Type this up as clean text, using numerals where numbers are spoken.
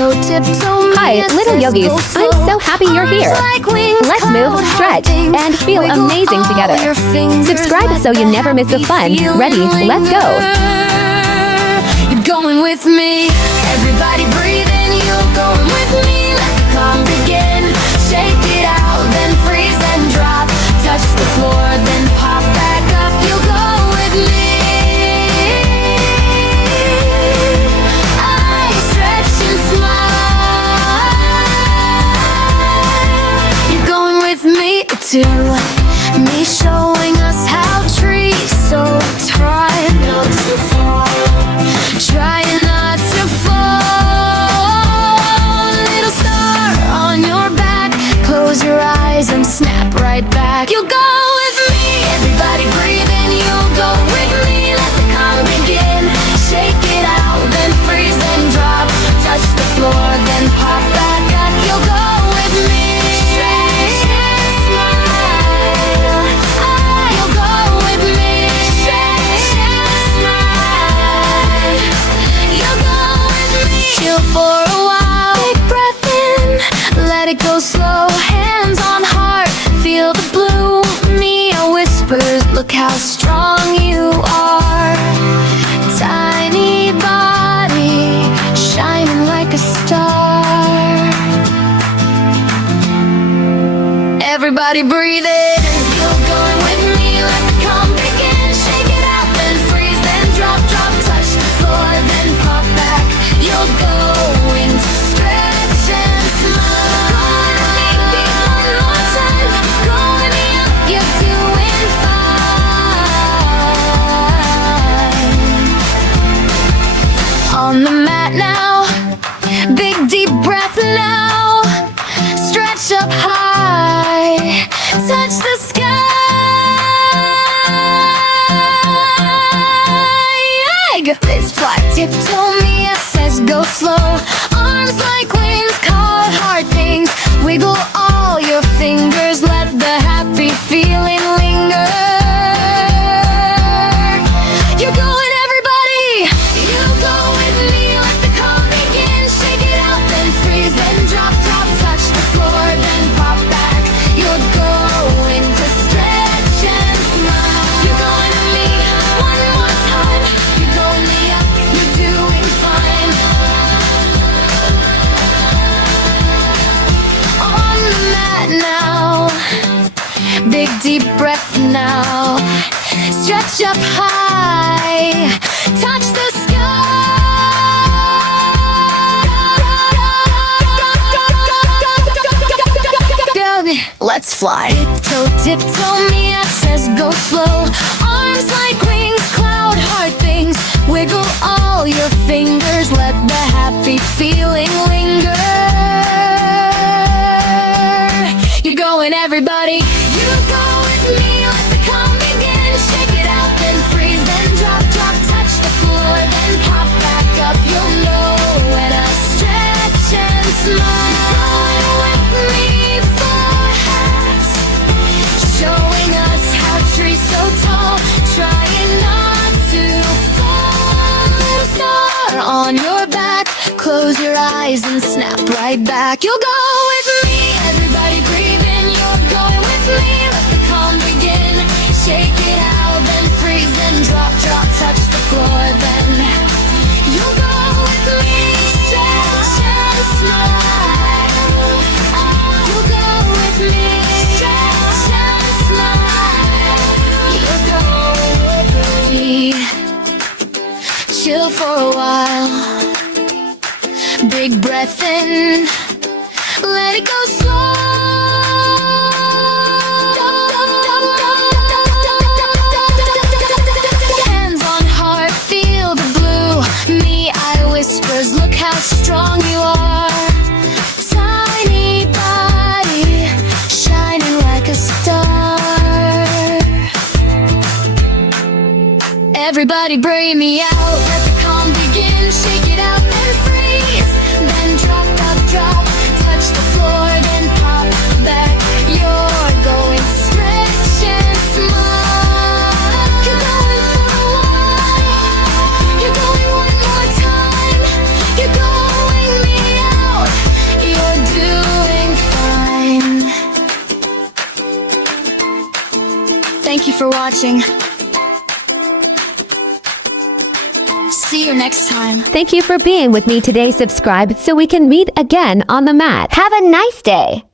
Hi, little yogis. I'm so happy you're here. Let's move, stretch, and feel amazing together. Subscribe so you never miss the fun. Ready? Let's go. You're going with me. Everybody breathe in. You're going with me. Let the calm begin. Shake it out, then freeze and drop. Touch the floor, then pop back up. You'll go with me. I stretch and smile. You're going with me too. Me showing us how trees so try not to fall. Try not to fall. Little star on your back. Close your eyes and snap right back. You'll go with me. Everybody breathe in. You'll go with me. Let the calm begin. Shake it out, then freeze and drop. Touch the floor, then pop back up. You'll go with me. Stretch and smile. You'll go with me. Stretch and smile. You'll go with me. Chill for a while. Take breath in. Let it go slow. Hands on heart. Feel the blue. Mia whispers. Look how strong you are. Tiny body. Shining like a star. Everybody breathe in. You're going with me. Let the calm begin. Shake it out, then freeze, then drop, drop. Touch the floor, then pop back. You're going to stretch and smile. Maybe one more time. Go with me up. You're doing fine. On the mat now. Big deep breath now. Stretch up high. Touch the sky. This fly tiptoe. Mia says go slow. Arms like wings, carve hard things. Wiggle all your fingers. Let the happy feeling linger. You're going, everybody. You go with me. Let the calm begin. Shake it out, then freeze, then drop, drop. Touch the floor, then pop back. You're going to stretch and smile. You're going to me one more time. You're going me up. You're doing fine. On the mat now. Big deep breath now. Stretch up high. Touch the sky. Let's fly. Tiptoe, tiptoe. Mia says go slow. Arms like wings, cloud heart things. Wiggle all your fingers. Let the happy feeling linger. You're going, everybody. You go with me. Let the calm begin. Shake it out, then freeze, then drop, drop. Touch the floor, then pop back up. You'll know when I stretch and smile. With me for hats. Showing us how trees so tall. Trying not to fall. Little star on your back. Close your eyes and snap right back. You'll go with me. Everybody breathe in. You're going with me. Let the calm begin. Shake it out, then freeze, then drop, drop. Touch the floor, then you'll go with me. Stretch and smile. You'll go with me. Stretch and smile. You'll go with me. Chill for a while. Big breath in. Let it go slow. Hands on heart, feel the blue. Me, I whispers, look how strong you are. Tiny body, shining like a star. Everybody breathe me out. Let the calm begin. Shake it out, then freeze. Then drop, drop, drop. Touch the floor, then pop back. You're going stretch and smile. You're going for a while. You're going one more time. You're going me out. Thank you for watching. See you next time. Thank you for being with me today. Subscribe so we can meet again on the mat. Have a nice day.